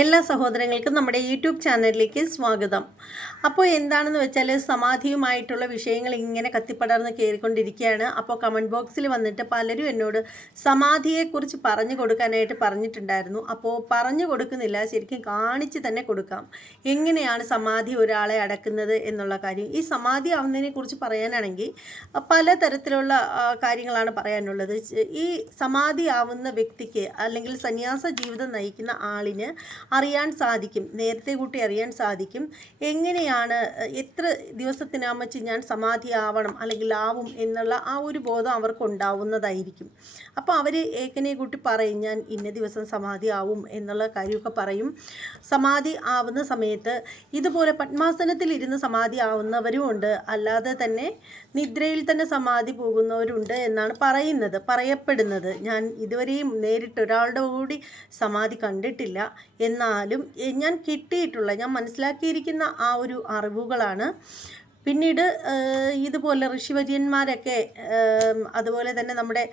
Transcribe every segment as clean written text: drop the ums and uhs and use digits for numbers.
എല്ലാ സഹോദരങ്ങൾക്കും നമ്മുടെ യൂട്യൂബ് ചാനലിലേക്ക് സ്വാഗതം. അപ്പോൾ എന്താണെന്ന് വെച്ചാൽ സമാധിയുമായിട്ടുള്ള വിഷയങ്ങൾ ഇങ്ങനെ കത്തിപ്പടർന്ന് കയറിക്കൊണ്ടിരിക്കുകയാണ്. അപ്പോൾ കമൻറ്റ് ബോക്സിൽ വന്നിട്ട് പലരും എന്നോട് സമാധിയെക്കുറിച്ച് പറഞ്ഞു കൊടുക്കാനായിട്ട് പറഞ്ഞിട്ടുണ്ടായിരുന്നു. അപ്പോൾ പറഞ്ഞു കൊടുക്കുന്നില്ല, ശരിക്കും കാണിച്ച് തന്നെ കൊടുക്കാം. എങ്ങനെയാണ് സമാധി ഒരാളെ അടക്കുന്നത് എന്നുള്ള കാര്യം. ഈ സമാധി ആവുന്നതിനെക്കുറിച്ച് പറയാനാണെങ്കിൽ പലതരത്തിലുള്ള കാര്യങ്ങളാണ് പറയാനുള്ളത്. ഈ സമാധി ആവുന്ന വ്യക്തിക്ക് അല്ലെങ്കിൽ സന്യാസ ജീവിതം നയിക്കുന്ന ആളിന് അറിയാൻ സാധിക്കും, നേരത്തെ കൂട്ടി അറിയാൻ സാധിക്കും എങ്ങനെയാണ് എത്ര ദിവസത്തിനാമച്ച് ഞാൻ സമാധി ആവണം അല്ലെങ്കിൽ ആവും എന്നുള്ള ആ ഒരു ബോധം അവർക്ക് ഉണ്ടാവുന്നതായിരിക്കും. അപ്പോൾ അവർ ഏകനെ കൂട്ടി പറയും, ഞാൻ ഇന്ന ദിവസം സമാധി ആവും എന്നുള്ള കാര്യമൊക്കെ പറയും. സമാധി ആവുന്ന സമയത്ത് ഇതുപോലെ പത്മാസനത്തിൽ ഇരുന്ന് സമാധി ആവുന്നവരും ഉണ്ട്, അല്ലാതെ തന്നെ നിദ്രയിൽ തന്നെ സമാധി പോകുന്നവരുണ്ട് എന്നാണ് പറയപ്പെടുന്നത്. ഞാൻ ഇതുവരെയും നേരിട്ട് ഒരാളുടെ കൂടി സമാധി കണ്ടിട്ടില്ല. എന്നാലും ഞാൻ ഞാൻ മനസ്സിലാക്കിയിരിക്കുന്ന ആ ഒരു അറിവുകളാണ്. പിന്നീട് ഇതുപോലെ ഋഷിവര്യന്മാരൊക്കെ അതുപോലെ തന്നെ നമ്മുടെ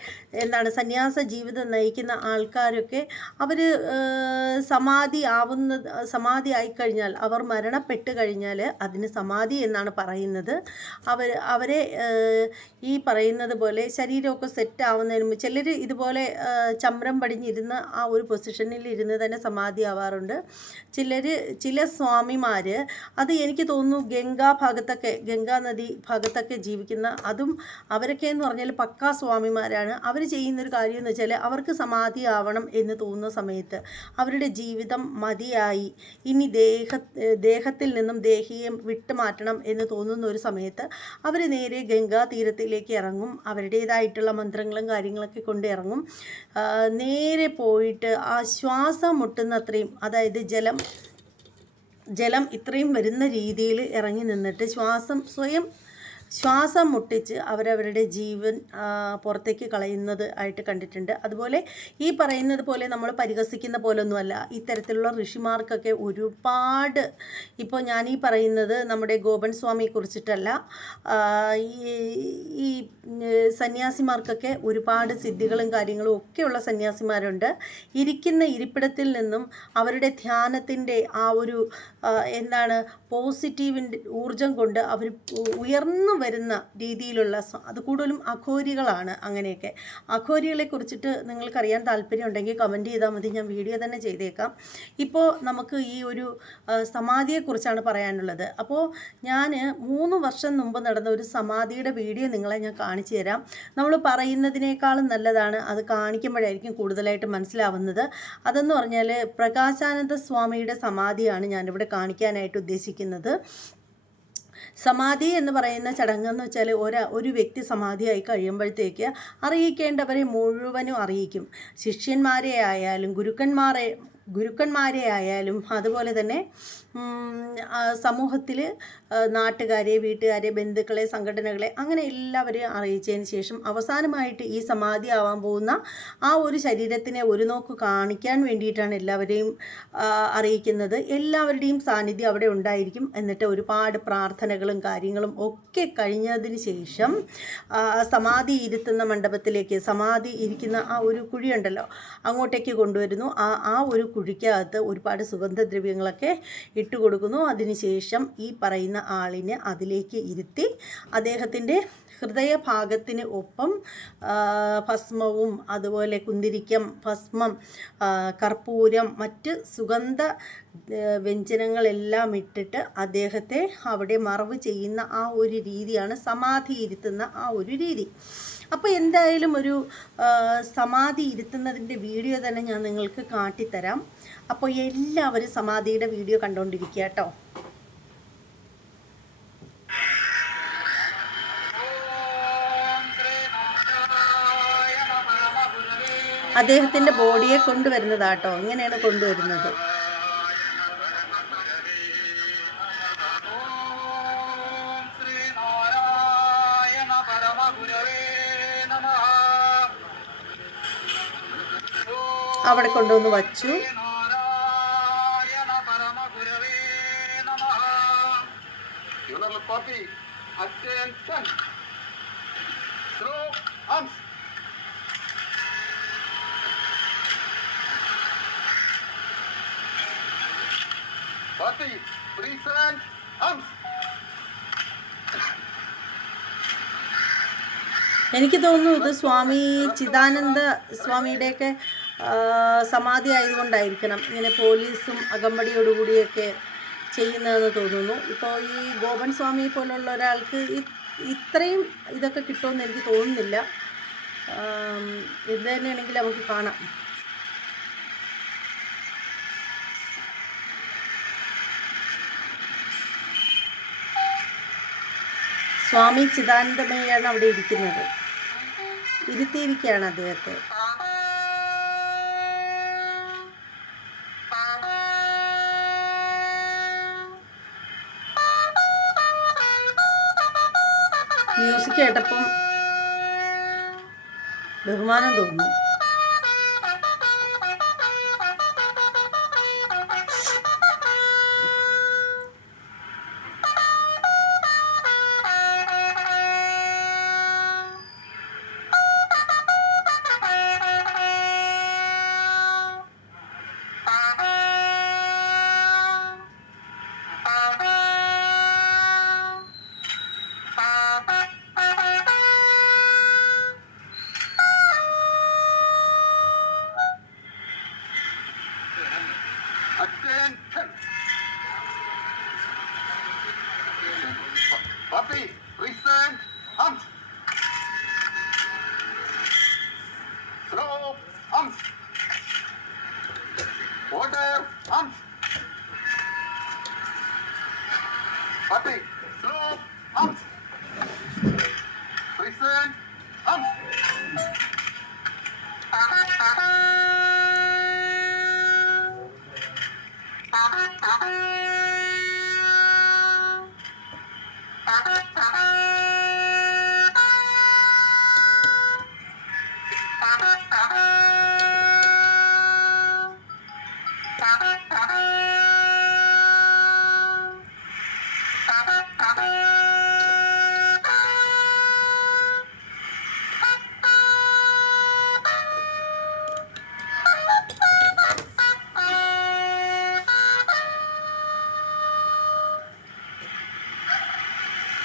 സന്യാസ ജീവിതം നയിക്കുന്ന ആൾക്കാരൊക്കെ അവർ സമാധി ആയിക്കഴിഞ്ഞാൽ, അവർ മരണപ്പെട്ട് കഴിഞ്ഞാൽ അതിന് സമാധി എന്നാണ് പറയുന്നത്. അവരെ ഈ പറയുന്നത് പോലെ ശരീരമൊക്കെ സെറ്റ് ആവുന്നതിന് മുമ്പ് ചിലർ ഇതുപോലെ ചമ്രം പടിഞ്ഞിരുന്ന് ആ ഒരു പൊസിഷനിൽ ഇരുന്ന് തന്നെ സമാധി ആവാറുണ്ട്. ചില സ്വാമിമാർ, അത് എനിക്ക് തോന്നുന്നു ഗംഗാ നദി ഭാഗത്തൊക്കെ ജീവിക്കുന്ന, അതും അവരൊക്കെ എന്ന് പറഞ്ഞാൽ പക്കാ സ്വാമിമാരാണ്. അവർ ചെയ്യുന്നൊരു കാര്യം എന്ന് വെച്ചാൽ, അവർക്ക് സമാധി ആവണം എന്ന് തോന്നുന്ന സമയത്ത്, അവരുടെ ജീവിതം മതിയായി, ഇനി ദേഹത്തിൽ നിന്നും ദേഹിയെ വിട്ടുമാറ്റണം എന്ന് തോന്നുന്ന ഒരു സമയത്ത് അവർ നേരെ ഗംഗാ തീരത്തിലേക്ക് ഇറങ്ങും. അവരുടേതായിട്ടുള്ള മന്ത്രങ്ങളും കാര്യങ്ങളൊക്കെ കൊണ്ട് ഇറങ്ങും. നേരെ പോയിട്ട് ആ ശ്വാസം മുട്ടുന്നത്രയും, അതായത് ജലം ഇത്രയും വരുന്ന രീതിയിൽ ഇറങ്ങി നിന്നിട്ട് ശ്വാസം മുട്ടിച്ച് അവരവരുടെ ജീവൻ പുറത്തേക്ക് കളയുന്നത് ആയിട്ട് കണ്ടിട്ടുണ്ട്. അതുപോലെ ഈ പറയുന്നത് പോലെ നമ്മൾ പരിഹസിക്കുന്ന പോലൊന്നുമല്ല. ഇത്തരത്തിലുള്ള ഋഷിമാർക്കൊക്കെ ഒരുപാട്, ഇപ്പോൾ ഞാൻ ഈ പറയുന്നത് നമ്മുടെ ഗോപൻ സ്വാമിയെ കുറിച്ചിട്ടല്ല, ഈ സന്യാസിമാർക്കൊക്കെ ഒരുപാട് സിദ്ധികളും കാര്യങ്ങളും ഒക്കെയുള്ള സന്യാസിമാരുണ്ട്. ഇരിക്കുന്ന ഇരിപ്പിടത്തിൽ നിന്നും അവരുടെ ധ്യാനത്തിൻ്റെ ആ ഒരു പോസിറ്റീവിൻ്റെ ഊർജം കൊണ്ട് അവർ ഉയർന്നു വരുന്ന രീതിയിലുള്ള, അത് കൂടുതലും അഘോരികളാണ്. അങ്ങനെയൊക്കെ അഘോരികളെ കുറിച്ചിട്ട് നിങ്ങൾക്കറിയാൻ താല്പര്യം ഉണ്ടെങ്കിൽ കമൻറ്റ് ചെയ്താൽ മതി, ഞാൻ വീഡിയോ തന്നെ ചെയ്തേക്കാം. ഇപ്പോൾ നമുക്ക് ഈ ഒരു സമാധിയെക്കുറിച്ചാണ് പറയാനുള്ളത്. അപ്പോൾ ഞാൻ 3 വർഷം മുമ്പ് നടന്ന ഒരു സമാധിയുടെ വീഡിയോ നിങ്ങളെ ഞാൻ കാണിച്ചു തരാം. നമ്മൾ പറയുന്നതിനേക്കാളും നല്ലതാണ് അത് കാണിക്കുമ്പോഴായിരിക്കും കൂടുതലായിട്ട് മനസ്സിലാവുന്നത്. അതെന്ന് പറഞ്ഞാൽ പ്രകാശാനന്ദ സ്വാമിയുടെ സമാധിയാണ് ഞാനിവിടെ കാണിക്കാനായിട്ട് ഉദ്ദേശിക്കുന്നത്. സമാധി എന്ന് പറയുന്ന ചടങ്ങെന്ന് വെച്ചാൽ ഒരു വ്യക്തി സമാധിയായി കഴിയുമ്പോഴത്തേക്ക് അറിയിക്കേണ്ടവരെ മുഴുവനും അറിയിക്കും. ശിഷ്യന്മാരെ ആയാലും ഗുരുക്കന്മാരെ ആയാലും അതുപോലെ തന്നെ സമൂഹത്തിൽ നാട്ടുകാരെ, വീട്ടുകാരെ, ബന്ധുക്കളെ, സംഘടനകളെ, അങ്ങനെ എല്ലാവരെയും അറിയിച്ചതിന് ശേഷം അവസാനമായിട്ട് ഈ സമാധി ആവാൻ പോകുന്ന ആ ഒരു ശരീരത്തിനെ ഒരു നോക്ക് കാണിക്കാൻ വേണ്ടിയിട്ടാണ് എല്ലാവരെയും അറിയിക്കുന്നത്. എല്ലാവരുടെയും സാന്നിധ്യം അവിടെ ഉണ്ടായിരിക്കും. എന്നിട്ട് ഒരുപാട് പ്രാർത്ഥനകളും കാര്യങ്ങളും ഒക്കെ കഴിഞ്ഞതിന് ശേഷം സമാധി ഇരുത്തുന്ന മണ്ഡപത്തിലേക്ക്, സമാധി ഇരിക്കുന്ന ആ ഒരു കുഴിയുണ്ടല്ലോ, അങ്ങോട്ടേക്ക് കൊണ്ടുവരുന്നു. ആ ഒരു കുഴിക്കകത്ത് ഒരുപാട് സുഗന്ധദ്രവ്യങ്ങളൊക്കെ ഇട്ട് കൊടുക്കുന്നു. അതിനുശേഷം ഈ പറയുന്ന ആളിനെ അതിലേക്ക് ഇരുത്തി അദ്ദേഹത്തിൻ്റെ ഹൃദയഭാഗത്തിന് ഒപ്പം ഭസ്മവും അതുപോലെ കുന്തിരിക്കം, ഭസ്മം, കർപ്പൂരം, മറ്റ് സുഗന്ധ വ്യഞ്ജനങ്ങളെല്ലാം ഇട്ടിട്ട് അദ്ദേഹത്തെ അവിടെ മറവ് ചെയ്യുന്ന ആ ഒരു രീതിയാണ് സമാധി ഇരുത്തുന്ന ആ ഒരു രീതി. അപ്പോൾ എന്തായാലും ഒരു സമാധി ഇരുത്തുന്നതിൻ്റെ വീഡിയോ തന്നെ ഞാൻ നിങ്ങൾക്ക് കാട്ടിത്തരാം. അപ്പോൾ എല്ലാവരും സമാധിയുടെ വീഡിയോ കണ്ടുകൊണ്ടിരിക്കുക കേട്ടോ. അദ്ദേഹത്തിൻ്റെ ബോഡിയെ കൊണ്ടുവരുന്നതാട്ടോ, ഇങ്ങനെയാണ് കൊണ്ടുവരുന്നത്. അവിടെ കൊണ്ടുവന്ന് വച്ചു. എനിക്ക് തോന്നുന്നു ഇത് സ്വാമി ചിദാനന്ദ സ്വാമിയുടെയൊക്കെ സമാധി ആയതുകൊണ്ടായിരിക്കണം ഇങ്ങനെ പോലീസും അകമ്പടിയോടുകൂടിയൊക്കെ ചെയ്യുന്നതെന്ന് തോന്നുന്നു. ഇപ്പോൾ ഈ ഗോപൻ സ്വാമിയെ പോലുള്ള ഒരാൾക്ക് ഇത്രയും ഇതൊക്കെ കിട്ടുമെന്ന് എനിക്ക് തോന്നുന്നില്ല. ഇത് തന്നെയാണെങ്കിൽ നമുക്ക് കാണാം. സ്വാമി ചിദാനന്ദമയാണ് അവിടെ ഇരിക്കുന്നത്, ഇരുത്തിയിരിക്കുകയാണ് അദ്ദേഹത്തെ. മ്യൂസിക് കേട്ടപ്പം ബഹുമാനം തോന്നുന്നു. Puppy, present, hunt. Slow, hunt. Order, hunt. Puppy, slow, hunt. Present, hunt.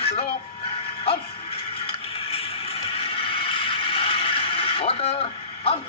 Slow, hunt. Order, hunt.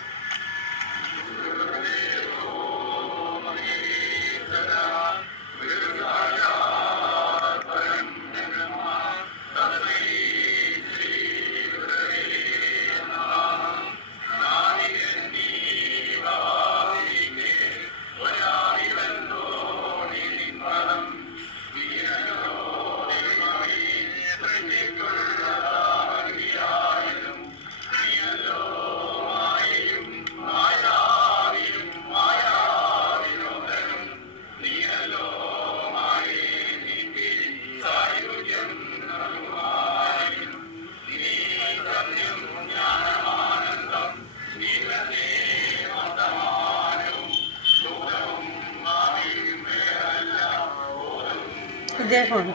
ഇദ്ദേഹമാണ്.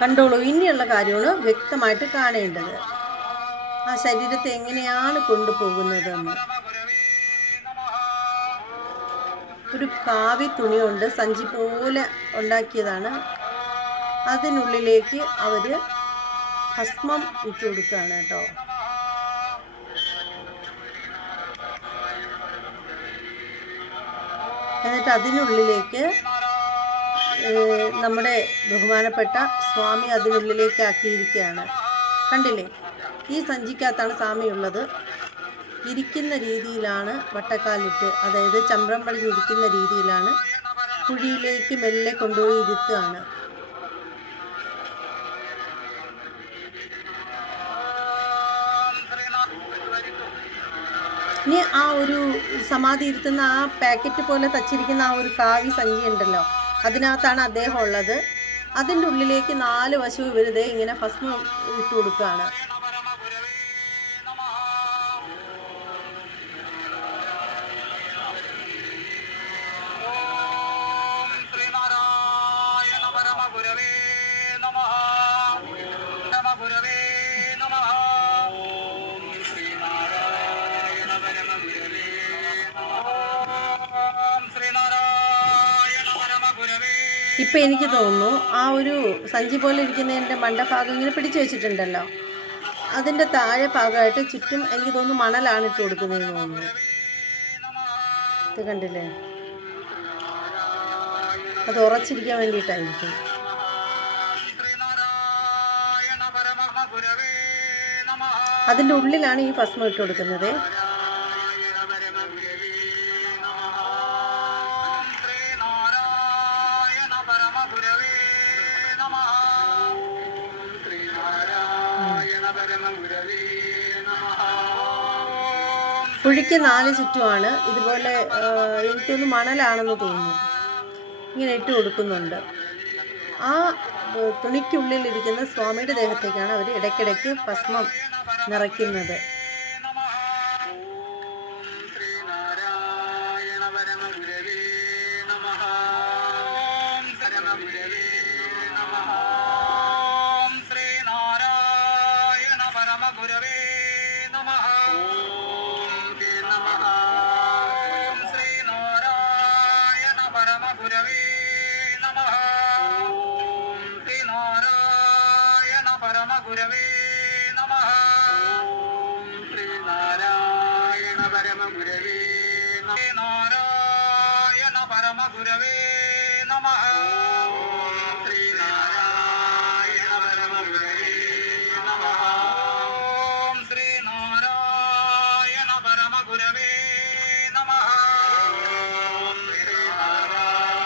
കണ്ടോളൂ, ഇനിയുള്ള കാര്യമാണ് വ്യക്തമായിട്ട് കാണേണ്ടത്. ആ ശരീരത്തെ എങ്ങനെയാണ് കൊണ്ടുപോകുന്നതെന്ന്. ഒരു കാവി തുണി കൊണ്ട് സഞ്ചി പോലെ ഉണ്ടാക്കിയതാണ്. അതിനുള്ളിലേക്ക് അവർ ഭസ്മം ഇട്ട് കൊടുക്കുകയാണ് കേട്ടോ. എന്നിട്ട് അതിനുള്ളിലേക്ക് നമ്മുടെ ബഹുമാനപ്പെട്ട സ്വാമി അതിനുള്ളിലേക്ക് ആക്കിയിരിക്കുകയാണ്. കണ്ടില്ലേ, ഈ സഞ്ചിക്കകത്താണ് സ്വാമി ഉള്ളത്. ഇരിക്കുന്ന രീതിയിലാണ് വട്ടക്കാലിട്ട്, അതായത് ചമ്രം പടിഞ്ഞിരിക്കുന്ന രീതിയിലാണ് കുഴിയിലേക്ക് മെല്ലെ കൊണ്ടുപോയി ഇരുത്തുകയാണ്. ഇനി ആ ഒരു സമാധി ഇരുത്തുന്ന ആ പാക്കറ്റ് പോലെ തച്ചിരിക്കുന്ന ആ ഒരു കാവി സഞ്ചി ഉണ്ടല്ലോ, അതിനകത്താണ് അദ്ദേഹം ഉള്ളത്. അതിൻ്റെ ഉള്ളിലേക്ക് 4 വശവും ഇവരിതേ ഇങ്ങനെ ഭസ്മം ഇട്ട് കൊടുക്കുകയാണ്. ഇപ്പം എനിക്ക് തോന്നുന്നു ആ ഒരു സഞ്ചി പോലെ ഇരിക്കുന്നതിൻ്റെ മണ്ടഭാഗം ഇങ്ങനെ പിടിച്ചു വെച്ചിട്ടുണ്ടല്ലോ, അതിൻ്റെ താഴെ ഭാഗമായിട്ട് ചുറ്റും എനിക്ക് തോന്നുന്നു മണലാണ് ഇട്ട് കൊടുക്കുന്നതെന്ന് തോന്നുന്നു. ഇത് കണ്ടില്ലേ, അത് ഉറച്ചിരിക്കാൻ വേണ്ടിയിട്ടായിരിക്കും. അതിൻ്റെ ഉള്ളിലാണ് ഈ ഭസ്മം ഇട്ട് കൊടുക്കുന്നത്. കുഴിക്ക് 4 ചുറ്റുമാണ് ഇതുപോലെ, എനിക്കൊന്ന് മണലാണെന്ന് തോന്നുന്നു, ഇങ്ങനെ ഇട്ട് കൊടുക്കുന്നുണ്ട്. ആ തുണിക്കുള്ളിലിരിക്കുന്ന സ്വാമിയുടെ ദേഹത്തേക്കാണ് അവർ ഇടയ്ക്കിടയ്ക്ക് ഭസ്മം നിറയ്ക്കുന്നത്.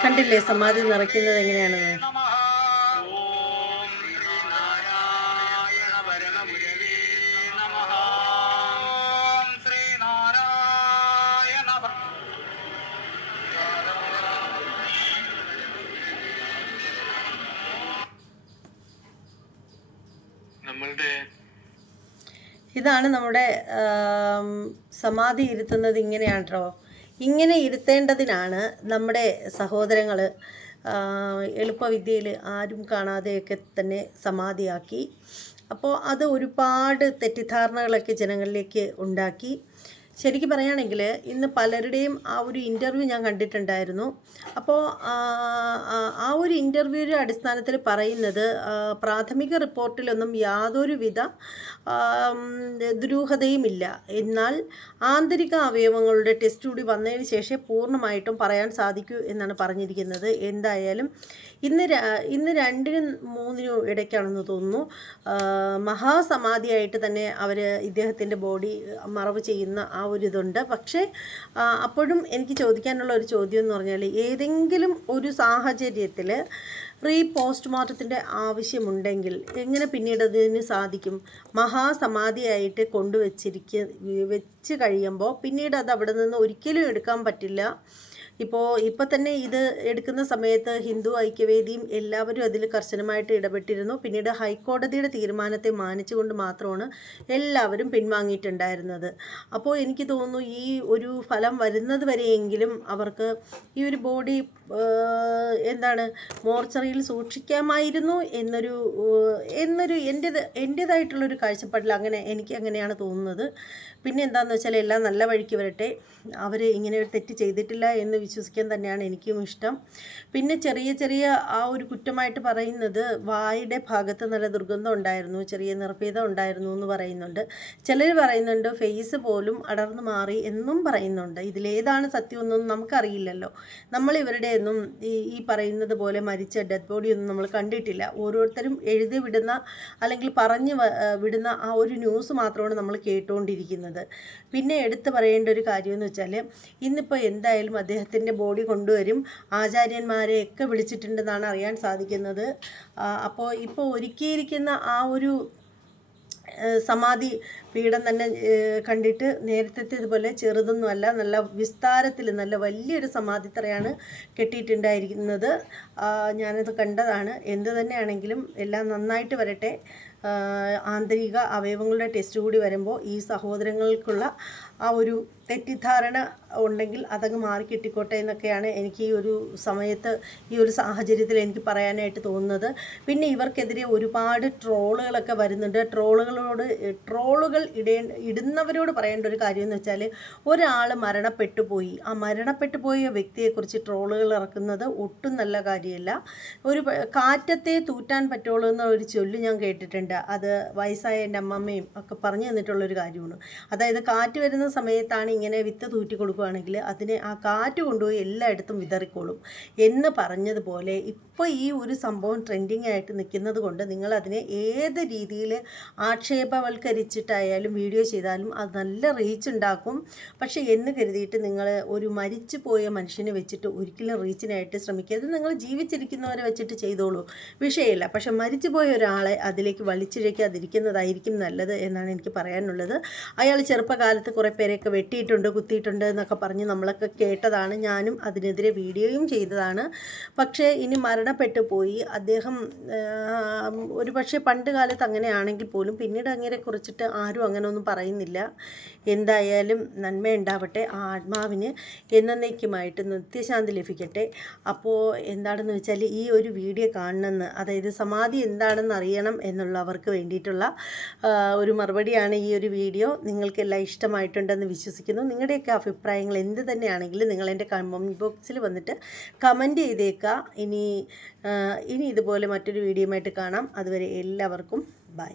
കണ്ടില്ലേ സമാധി നിറയ്ക്കുന്നത് എങ്ങനെയാണെന്ന്. ഇതാണ് നമ്മുടെ സമാധി ഇരുത്തുന്നത്. ഇങ്ങനെയാണ് കേട്ടോ. ഇങ്ങനെ ഇരുത്തേണ്ടതിനാണ് നമ്മുടെ സഹോദരങ്ങൾ എളുപ്പവിദ്യയിൽ ആരും കാണാതെയൊക്കെ തന്നെ സമാധിയാക്കി. അപ്പോൾ അത് ഒരുപാട് തെറ്റിദ്ധാരണകളൊക്കെ ജനങ്ങളിലേക്ക് ഉണ്ടാക്കി. ശരിക്കും പറയുകയാണെങ്കിൽ ഇന്ന് പലരുടെയും ആ ഒരു ഇൻ്റർവ്യൂ ഞാൻ കണ്ടിട്ടുണ്ടായിരുന്നു. അപ്പോൾ ആ ഒരു ഇൻ്റർവ്യൂവിൻ്റെ അടിസ്ഥാനത്തിൽ പറയുന്നത് പ്രാഥമിക റിപ്പോർട്ടിലൊന്നും യാതൊരുവിധ ദുരൂഹതയുമില്ല. എന്നാൽ ആന്തരിക അവയവങ്ങളുടെ ടെസ്റ്റ് കൂടി വന്നതിന് ശേഷം പൂർണ്ണമായിട്ടും പറയാൻ സാധിക്കൂ എന്നാണ് പറഞ്ഞിരിക്കുന്നത്. എന്തായാലും ഇന്ന് 2-നും 3-നും ഇടയ്ക്കാണെന്ന് തോന്നുന്നു മഹാസമാധിയായിട്ട് തന്നെ അവർ ഇദ്ദേഹത്തിൻ്റെ ബോഡി മറവ് ചെയ്യുന്ന ആ ഒരു ഇതുണ്ട്. പക്ഷേ അപ്പോഴും എനിക്ക് ചോദിക്കാനുള്ള ഒരു ചോദ്യം എന്ന് പറഞ്ഞാൽ, ഏതെങ്കിലും ഒരു സാഹചര്യത്തിൽ റീ പോസ്റ്റ്മോർട്ടത്തിൻ്റെ ആവശ്യമുണ്ടെങ്കിൽ എങ്ങനെ പിന്നീട് അതിന് സാധിക്കും? മഹാസമാധിയായിട്ട് വെച്ച് കഴിയുമ്പോൾ പിന്നീട് അത് അവിടെ നിന്ന് ഒരിക്കലും എടുക്കാൻ പറ്റില്ല. ഇപ്പോൾ തന്നെ ഇത് എടുക്കുന്ന സമയത്ത് ഹിന്ദു ഐക്യവേദിയും എല്ലാവരും അതിൽ കർശനമായിട്ട് ഇടപെട്ടിരുന്നു. പിന്നീട് ഹൈക്കോടതിയുടെ തീരുമാനത്തെ മാനിച്ചുകൊണ്ട് മാത്രമാണ് എല്ലാവരും പിൻവാങ്ങിയിട്ടുണ്ടായിരുന്നത്. അപ്പോൾ എനിക്ക് തോന്നുന്നു ഈ ഒരു ഫലം വരുന്നത് വരെയെങ്കിലും അവർക്ക് ഈ ഒരു ബോഡി മോർച്ചറിയിൽ സൂക്ഷിക്കാമായിരുന്നു എന്നൊരു എൻ്റേതായിട്ടുള്ളൊരു കാഴ്ചപ്പാടിൽ എനിക്ക് അങ്ങനെയാണ് തോന്നുന്നത്. പിന്നെ എന്താണെന്ന് വെച്ചാൽ എല്ലാം നല്ല വഴിക്ക് വരട്ടെ. അവർ ഇങ്ങനെ ഒരു തെറ്റ് ചെയ്തിട്ടില്ല എന്ന് വിശ്വസിക്കാൻ തന്നെയാണ് എനിക്കും ഇഷ്ടം. പിന്നെ ചെറിയ ആ ഒരു കുറ്റമായിട്ട് പറയുന്നത്, വായുടെ ഭാഗത്ത് നല്ല ദുർഗന്ധം ഉണ്ടായിരുന്നു, ചെറിയ നിർഭേദം ഉണ്ടായിരുന്നു എന്ന് പറയുന്നുണ്ട്. ചിലർ പറയുന്നുണ്ട് ഫേസ് പോലും അടർന്നു മാറി എന്നും പറയുന്നുണ്ട്. ഇതിലേതാണ് സത്യമൊന്നും നമുക്കറിയില്ലല്ലോ. നമ്മൾ ഇവരുടെ ഒന്നും ഈ പറയുന്നത് പോലെ മരിച്ച ഡെഡ് ബോഡിയൊന്നും നമ്മൾ കണ്ടിട്ടില്ല. ഓരോരുത്തരും എഴുതി വിടുന്ന അല്ലെങ്കിൽ പറഞ്ഞു വിടുന്ന ആ ഒരു ന്യൂസ് മാത്രമാണ് നമ്മൾ കേട്ടുകൊണ്ടിരിക്കുന്നത്. പിന്നെ എടുത്തു പറയേണ്ട ഒരു കാര്യം എന്ന് വെച്ചാൽ, ഇന്നിപ്പോൾ എന്തായാലും അദ്ദേഹത്തിൻ്റെ ബോഡി കൊണ്ടുവരും. ആചാര്യന്മാരെയൊക്കെ വിളിച്ചിട്ടുണ്ടെന്നാണ് അറിയാൻ സാധിക്കുന്നത്. അപ്പോൾ ഇപ്പോൾ ഒരുക്കിയിരിക്കുന്ന ആ ഒരു സമാധി പീഠം തന്നെ കണ്ടിട്ട് നേരത്തെ ഇതുപോലെ ചെറുതൊന്നുമല്ല, നല്ല വിസ്താരത്തിൽ നല്ല വലിയൊരു സമാധിത്തറയാണ് കെട്ടിയിട്ടുണ്ടായിരിക്കുന്നത്. ഞാനത് കണ്ടതാണ്. എന്ത് തന്നെയാണെങ്കിലും എല്ലാം നന്നായിട്ട് വരട്ടെ. ആന്തരിക അവയവങ്ങളുടെ ടെസ്റ്റ് കൂടി വരുമ്പോൾ ഈ സഹോദരങ്ങൾക്കുള്ള ആ ഒരു തെറ്റിദ്ധാരണ ഉണ്ടെങ്കിൽ അതങ്ങ് മാറി കിട്ടിക്കോട്ടെ എന്നൊക്കെയാണ് എനിക്ക് ഈ ഒരു സമയത്ത്, ഈ ഒരു സാഹചര്യത്തിൽ എനിക്ക് പറയാനായിട്ട് തോന്നുന്നത്. പിന്നെ ഇവർക്കെതിരെ ഒരുപാട് ട്രോളുകളൊക്കെ വരുന്നുണ്ട്. ട്രോളുകൾ ഇടുന്നവരോട് പറയേണ്ട ഒരു കാര്യം എന്ന് വെച്ചാൽ, ഒരാൾ മരണപ്പെട്ടു പോയി, ആ മരണപ്പെട്ടു പോയ വ്യക്തിയെക്കുറിച്ച് ട്രോളുകൾ ഇറക്കുന്നത് ഒട്ടും നല്ല കാര്യമല്ല. ഒരു കാറ്റത്തെ തൂറ്റാൻ പറ്റുള്ളൂ എന്നൊരു ചൊല്ല് ഞാൻ കേട്ടിട്ടുണ്ട്. അത് വയസ്സായ എൻ്റെ അമ്മമ്മയും ഒക്കെ പറഞ്ഞു തന്നിട്ടുള്ളൊരു കാര്യമാണ്. അതായത് കാറ്റ് വരുന്ന സമയത്താണ് ഇങ്ങനെ വിത്ത് തൂറ്റി കൊടുക്കുകയാണെങ്കിൽ അതിനെ ആ കാറ്റ് കൊണ്ടുപോയി എല്ലായിടത്തും വിതറിക്കോളും എന്ന് പറഞ്ഞതുപോലെ, ഇപ്പോൾ ഈ ഒരു സംഭവം ട്രെൻഡിങ് ആയിട്ട് നിൽക്കുന്നത് കൊണ്ട് നിങ്ങളതിനെ ഏത് രീതിയിൽ ആക്ഷേപവൽക്കരിച്ചിട്ടായാലും വീഡിയോ ചെയ്താലും അത് നല്ല റീച്ച് ഉണ്ടാക്കും. പക്ഷേ എന്ന് കരുതിയിട്ട് നിങ്ങൾ ഒരു മരിച്ചു പോയ മനുഷ്യനെ വെച്ചിട്ട് ഒരിക്കലും റീച്ചിനായിട്ട് ശ്രമിക്കരുത്. നിങ്ങൾ ജീവിച്ചിരിക്കുന്നവരെ വെച്ചിട്ട് ചെയ്തോളൂ, വിഷയമില്ല. പക്ഷെ മരിച്ചു പോയ ഒരാളെ അതിലേക്ക് വലിച്ചിഴയ്ക്കാതിരിക്കുന്നതായിരിക്കും നല്ലത് എന്നാണ് എനിക്ക് പറയാനുള്ളത്. അയാൾ ചെറുപ്പകാലത്ത് കുറേ പേരെയൊക്കെ വെട്ടിയിട്ടുണ്ട്, കുത്തിയിട്ടുണ്ട് എന്നൊക്കെ പറഞ്ഞ് നമ്മളൊക്കെ കേട്ടതാണ്. ഞാനും അതിനെതിരെ വീഡിയോയും ചെയ്തതാണ്. പക്ഷേ ഇനി മരണപ്പെട്ടു പോയി അദ്ദേഹം, ഒരു പക്ഷേ പണ്ട് കാലത്ത് അങ്ങനെയാണെങ്കിൽ പോലും പിന്നീട് അങ്ങനെ കുറിച്ചിട്ട് ആരും അങ്ങനെ ഒന്നും പറയുന്നില്ല. എന്തായാലും നന്മയുണ്ടാവട്ടെ, ആ ആത്മാവിന് എന്നേക്കുമായിട്ട് നിത്യശാന്തി ലഭിക്കട്ടെ. അപ്പോൾ എന്താണെന്ന് വെച്ചാൽ, ഈ ഒരു വീഡിയോ കാണണമെന്ന്, അതായത് സമാധി എന്താണെന്ന് അറിയണം എന്നുള്ളവർക്ക് വേണ്ടിയിട്ടുള്ള ഒരു മറുപടിയാണ് ഈ ഒരു വീഡിയോ. നിങ്ങൾക്കെല്ലാം ഇഷ്ടമായിട്ടുണ്ടെന്ന് വിശ്വസിക്കുന്നു. നിങ്ങളുടെയൊക്കെ അഭിപ്രായങ്ങൾ എന്ത് തന്നെയാണെങ്കിലും നിങ്ങൾ എൻ്റെ കമൻറ്റ് ബോക്സിൽ വന്നിട്ട് കമൻറ്റ് ചെയ്തേക്കുക. ഇനി ഇതുപോലെ മറ്റൊരു വീഡിയോയുമായിട്ട് കാണാം. അതുവരെ എല്ലാവർക്കും ബൈ.